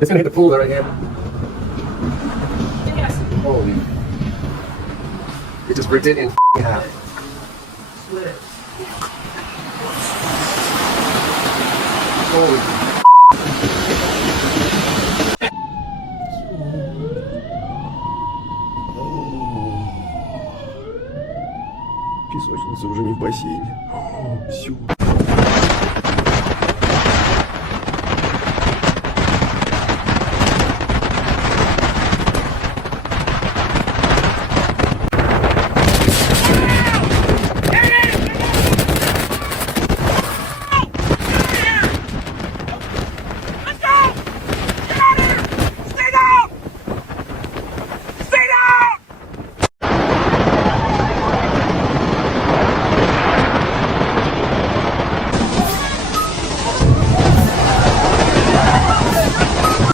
It's gonna hit the pool right here. Holy. It just ripped it in half. Holy. Песочница уже не в бассейне. Все.